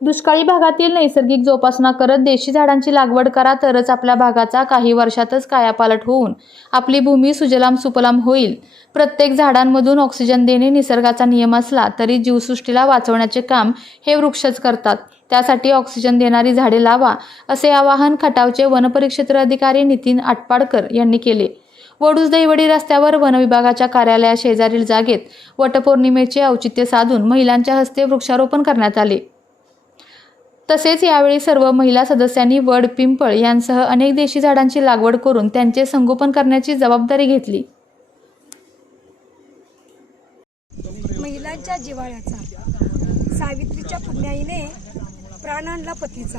दुष्काळी भागातील नैसर्गिक जोपासना करत देशी झाडांची लागवड करा तरच आपल्या भागाचा काही वर्षातच कायापालट होऊन आपली भूमी सुजलाम सुपलाम होईल. प्रत्येक झाडांमधून ऑक्सिजन देणे निसर्गाचा नियम असला तरी जीवसृष्टीला वाचवण्याचे काम हे वृक्षच करतात. त्यासाठी ऑक्सिजन देणारी झाडे लावा असे आवाहन खटावचे वनपरिक्षेत्र अधिकारी नितीन आटपाडकर यांनी केले. वडूज दहिवडी रस्त्यावर वनविभागाच्या कार्यालया शेजारील जागेत वटपौर्णिमेचे औचित्य साधून महिलांच्या हस्ते वृक्षारोपण करण्यात आले. तसेच यावेळी सर्व महिला सदस्यांनी वड पिंपळ यांसह अनेक देशी झाडांची लागवड करून त्यांचे संगोपन करण्याची जबाबदारी घेतली. महिलांच्या जिव्हाळ्याचा सावित्रीच्या पुण्याईने प्राण आणला पतीचा.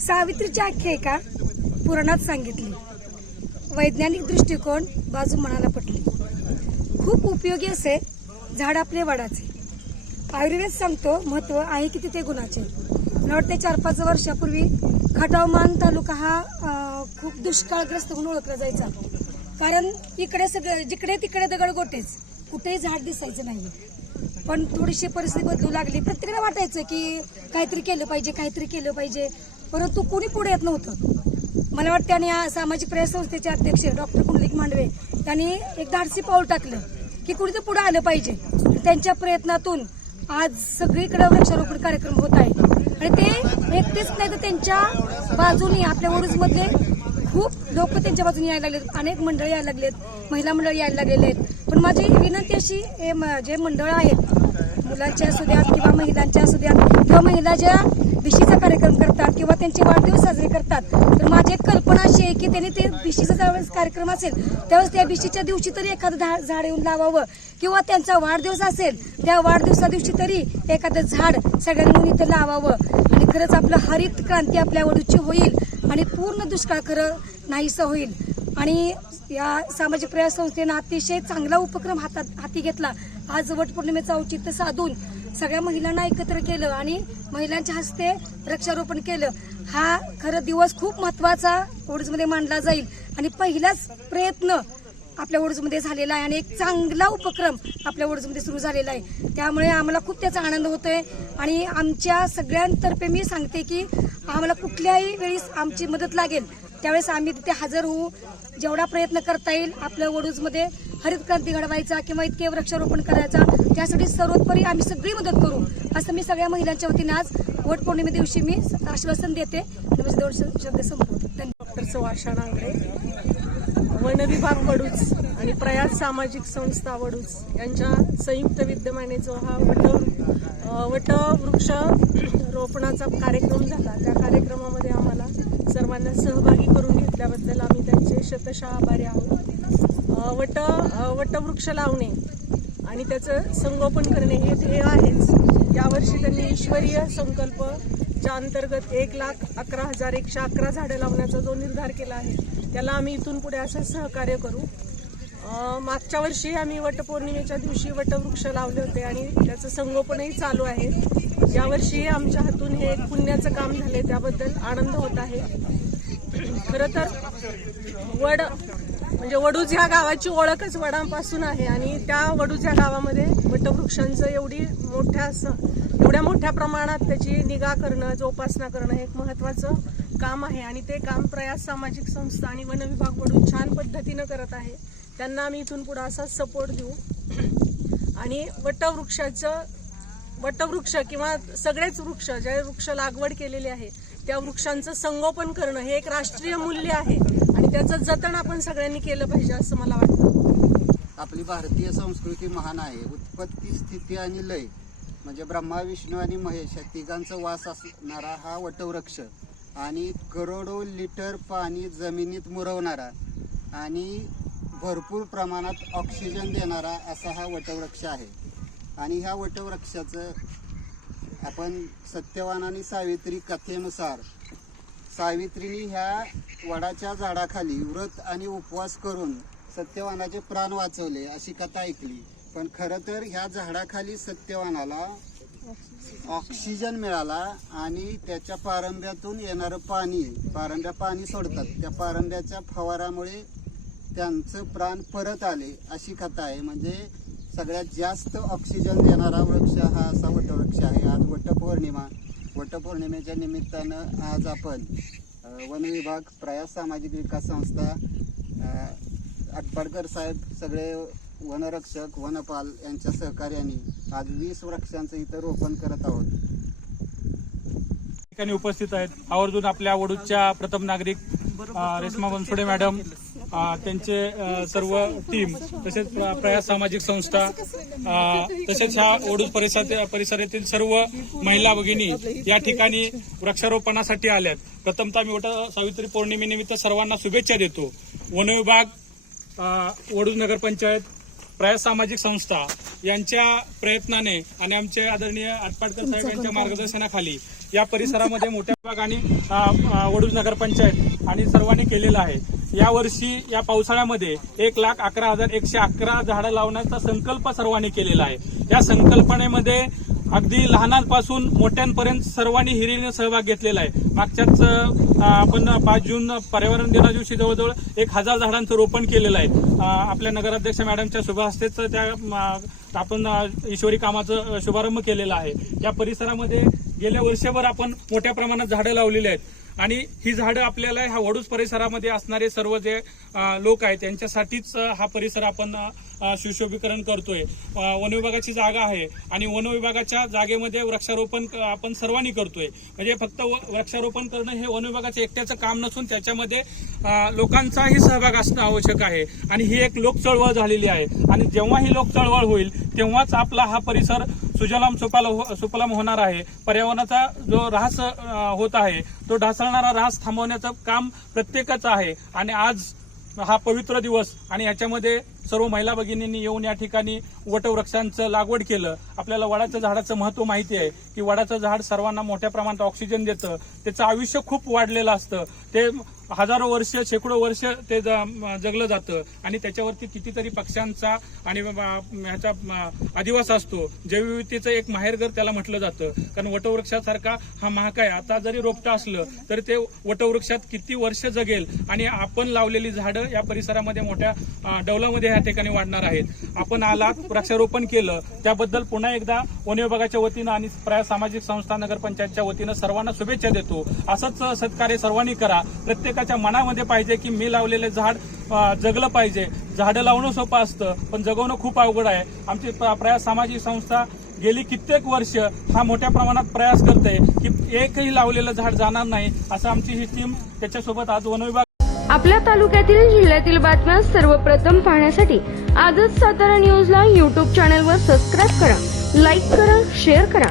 सावित्रीची आख्यायिका पुराणात सांगितली वैज्ञानिक दृष्टिकोन बाजू मनाला पटली. खूप उपयोगी असे झाड आपले वडाचे. आयुर्वेद सांगतो महत्त्व आहे की तिथे गुणाचे. मला वाटते चार पाच वर्षापूर्वी खटावमान तालुका हा खूप दुष्काळग्रस्त म्हणून ओळखला जायचा. कारण इकडे सगळं जिकडे तिकडे दगडगोटेच कुठेही झाड दिसायचं नाही पण थोडीशी परिस्थिती बदलू लागली. प्रत्येकाला वाटायचं की काहीतरी केलं पाहिजे काहीतरी केलं पाहिजे. परंतु कोणी पुढे येत नव्हतं. मला वाटतं आणि या सामाजिक प्रयास संस्थेचे अध्यक्ष डॉक्टर कुंडलिक मांडवे त्यांनी एक धाडसी पाऊल टाकलं की कुणी तर पुढे आलं पाहिजे. त्यांच्या प्रयत्नातून आज सगळीकडे वृक्षारोपण कार्यक्रम होत आहे. आणि ते एकटेच नाही तर त्यांच्या बाजूनी आपल्या वडूजमधले खूप लोक त्यांच्या बाजूने यायला लागलेत. अनेक मंडळ यायला लागलेत महिला मंडळ यायला लागलेले आहेत पण माझी विनंती अशी हे जे मंडळ आहेत मुलांच्या असू द्यात किंवा महिलांच्या असू द्यात किंवा महिला ज्या बिशीचा कार्यक्रम करतात किंवा त्यांचे वाढदिवस साजरे करतात तर माझी एक कल्पना अशी आहे की त्यांनी ते बिशीचा ज्यावेळेस कार्यक्रम असेल त्यावेळेस त्या बिशीच्या दिवशी तरी एखादं झा- झाड येऊन लावावं. किंवा त्यांचा वाढदिवस असेल त्या वाढदिवसा दिवशी तरी एखादं झाड सगळ्यांनी इथं लावावं. आणि खरंच आपलं हरित क्रांती आपल्या वडूची होईल आणि पूर्ण दुष्काळ खरं नाहीसं होईल. आणि या सामाजिक प्रयास संस्थेनं अतिशय चांगला उपक्रम हातात हाती घेतला. आज वटपौर्णिमेचं औचित्य साधून सगळ्या महिलांना एकत्र केलं आणि महिलांच्या हस्ते वृक्षारोपण केलं. हा खरं दिवस खूप महत्त्वाचा ओडूजमध्ये मानला जाईल. आणि पहिलाच प्रयत्न आपल्या ओडूजमध्ये झालेला आहे आणि एक चांगला उपक्रम आपल्या ओडूजमध्ये सुरू झालेला आहे. त्यामुळे आम्हाला खूप त्याचा आनंद होतोय. आणि आमच्या सगळ्यांतर्फे मी सांगते की आम्हाला कुठल्याही वेळीस आमची मदत लागेल. त्यावेळेस आम्ही तिथे हजर होऊ. जेवढा प्रयत्न करता येईल आपल्या वडूजमध्ये हरित क्रांती घडवायचा किंवा इतके वृक्षारोपण करायचा त्यासाठी सर्वोपरी आम्ही सगळी मदत करू. असं मी सगळ्या महिलांच्या वतीने आज वट पौर्णिमे दिवशी मी आश्वासन देते. म्हणजे दोन शब्द संपवते डॉक्टर सुभाषा नांगरे वन विभाग वडूज आणि प्रयास सामाजिक संस्था वडूज यांच्या संयुक्त विद्यमाने जो हा वट वट वटवृक्ष रोपणाचा कार्यक्रम झाला त्या कार्यक्रमामध्ये आम्हाला सर्वांना सहभागी करून घेतल्याबद्दल आम्ही त्यांचे शतशः आभारी आहोत. वट वटवृक्ष लावणे आणि त्याचं संगोपन करणे हे ध्येय आहेच. यावर्षी त्यांनी ईश्वरीय संकल्प ज्या अंतर्गत एक लाख अकरा हजार एकशे अकरा झाडं लावण्याचा जो निर्धार केला आहे त्याला आम्ही इथून पुढे असं सहकार्य करू. मागच्या वर्षी आम्ही वटपौर्णिमेच्या दिवशी वटवृक्ष लावले होते आणि त्याचं संगोपनही चालू आहे. यावर्षी आमच्या हातून हे एक पुण्याचं काम झाले त्याबद्दल आनंद होत आहे. खरं तर वड म्हणजे वडूज ह्या गावाची ओळखच वडांपासून आहे आणि त्या वडूज या गावामध्ये वटवृक्षांचं एवढी मोठ्या एवढ्या मोठ्या प्रमाणात त्याची निगा करणं जोपासना करणं हे एक महत्वाचं काम आहे. आणि ते काम प्रयास सामाजिक संस्था आणि वनविभाग वडूज छान पद्धतीनं करत आहे. त्यांना आम्ही इथून पुढं असा सपोर्ट देऊ. आणि वटवृक्षाचं वटवृक्ष किंवा सगळेच वृक्ष जे वृक्ष लागवड केलेली आहे त्या वृक्षांचं संगोपन करणं हे एक राष्ट्रीय मूल्य आहे. आणि त्याचं जतन आपण सगळ्यांनी केलं पाहिजे असं मला वाटतं. आपली भारतीय संस्कृती महान आहे. उत्पत्ती स्थिती आणि लय म्हणजे ब्रह्मा विष्णू आणि महेश या तिघांचा वास असणारा हा वटवृक्ष आणि करोडो लिटर पाणी जमिनीत मुरवणारा आणि भरपूर प्रमाणात ऑक्सिजन देणारा असा हा वटवृक्ष आहे. आणि ह्या वटवृक्षाचं आपण सत्यवान आणि सावित्री कथेनुसार सावित्रीनी ह्या वडाच्या झाडाखाली व्रत आणि उपवास करून सत्यवानाचे प्राण वाचवले अशी कथा ऐकली. पण खरं तर ह्या झाडाखाली सत्यवानाला ऑक्सिजन मिळाला आणि त्याच्या पारंब्यातून येणारं पाणी पारंब्या पाणी सोडतात. त्या पारंब्याच्या फवारामुळे त्यांचं प्राण परत आले अशी कथा आहे. म्हणजे सगळ्यात जास्त ऑक्सिजन देणारा वृक्ष हा असा वटवृक्ष आहे. आज वटपौर्णिमा. वटपौर्णिमेच्या निमित्तानं आज आपण वन विभाग प्रयास सामाजिक विकास संस्था अ, आटपाडकर साहेब सगळे वनरक्षक वनपाल यांच्या सहकार्याने आज वीस वृक्षांचं इथं रोपण करत आहोत. ठिकाणी उपस्थित आहेत आवर्जून आपल्या वडूच्या प्रथम नागरिक रेश्मा बनसोडे मॅडम त्यांचे सर्व टीम तसेच प्रयास सामाजिक संस्था तसेच ह्या ओडूस परिसर परिसरातील सर्व महिला भगिनी या ठिकाणी वृक्षारोपणासाठी आल्यात. प्रथमतः मी मोठ्या सावित्री पौर्णिमेनिमित्त सर्वांना शुभेच्छा देतो. वन विभाग अ, नगरपंचायत प्रयास सामाजिक संस्था यांच्या प्रयत्नाने आणि आमचे आदरणीय आटपाडकर साहेब यांच्या मार्गदर्शनाखाली या परिसरामध्ये मोठ्या भागाने आणि वडूज नगरपंचायत आणि सर्वांनी केलेलं आहे. या वर्षी या पावसाळ्यामध्ये एक लाख अकरा हजार एकशे अकरा झाडं लावण्याचा संकल्प सर्वांनी केलेला आहे. या संकल्पनेमध्ये अगदी लहानांपासून मोठ्यांपर्यंत सर्वांनी हिरीने सहभाग घेतलेला आहे. मागच्याच आपण पाच जून पर्यावरण दिना दिवशी जवळजवळ एक हजार झाडांचं रोपण केलेलं आहे. आपल्या नगराध्यक्ष मॅडमच्या शुभहस्तेच त्या आपण ईश्वरी कामाचं शुभारंभ केलेला आहे. या परिसरामध्ये गेल्या वर्षभर आपण मोठ्या प्रमाणात झाडं लावलेली आहेत. आणि ही झाडं आपल्याला ह्या वडूज परिसरामध्ये असणारे सर्व जे लोक आहेत त्यांच्यासाठीच हा परिसर आपण सुशोभीकरण करतोय. वन विभागाची जागा आहे आणि वन विभागाच्या जागेमध्ये वृक्षारोपण क- आपण सर्वांनी करतोय. म्हणजे फक्त व- वृक्षारोपण करणं हे वन विभागाचं एकट्याचं काम नसून त्याच्यामध्ये लोकांचाही सहभाग असणं आवश्यक आहे. आणि ही एक लोकचळवळ झालेली आहे. आणि जेव्हा ही लोकचळवळ होईल तेव्हाच आपला हा परिसर सुजलाम सुपाल हो- सुपलम होणार आहे. पर्यावरणाचा जो ऱ्हास होत आहे तो ढासळणारा ऱ्हास थांबवण्याचं काम प्रत्येकाचं आहे. आणि आज हा पवित्र दिवस आणि याच्यामध्ये सर्व महिला भगिनींनी येऊन या ठिकाणी वटवृक्षांचं लागवड केलं. आपल्याला वडाच्या झाडाचं महत्त्व माहिती आहे. की वडाचं झाड सर्वांना मोठ्या प्रमाणात ऑक्सिजन देतं. त्याचं आयुष्य खूप वाढलेलं असतं. ते हजारो वर्ष शेकडो वर्ष ते ज- जगलं जातं. आणि त्याच्यावरती कितीतरी पक्ष्यांचा आणि ह्याचा अधिवास असतो. जैवविविधतेचं एक माहेरघर त्याला म्हटलं जातं. कारण वटवृक्षासारखा हा महाकाय. आता जरी रोपटं असलं तरी ते वटवृक्षात किती वर्ष जगेल? आणि आपण लावलेली झाडं या परिसरामध्ये मोठ्या डौलामध्ये ह्या ठिकाणी वाढणार आहेत. आपण आलात वृक्षारोपण केलं. त्याबद्दल पुन्हा एकदा वन विभागाच्या वतीनं आणि प्रयास सामाजिक संस्था नगरपंचायतच्या वतीनं सर्वांना शुभेच्छा देतो. असंच सत्कार्य सर्वांनी करा. प्रत्येकाच्या मनामध्ये पाहिजे की मी लावलेले झाड जगलं पाहिजे. झाडं लावणं सोपं असतं पण जगवणं खूप अवघड आहे. आमची प्रयास सामाजिक संस्था गेली कित्येक वर्ष हा मोठ्या प्रमाणात प्रयास करते की एकही लावलेलं झाड जाणार नाही असं आमची ही टीम त्याच्यासोबत आज वनविभाग आपल्या तालुक्यातील जिल्ह्यातील बातम्या सर्वप्रथम पाहण्यासाठी आजच सातारा न्यूजला यूट्यूब चॅनलवर सबस्क्राईब करा लाईक करा शेअर करा.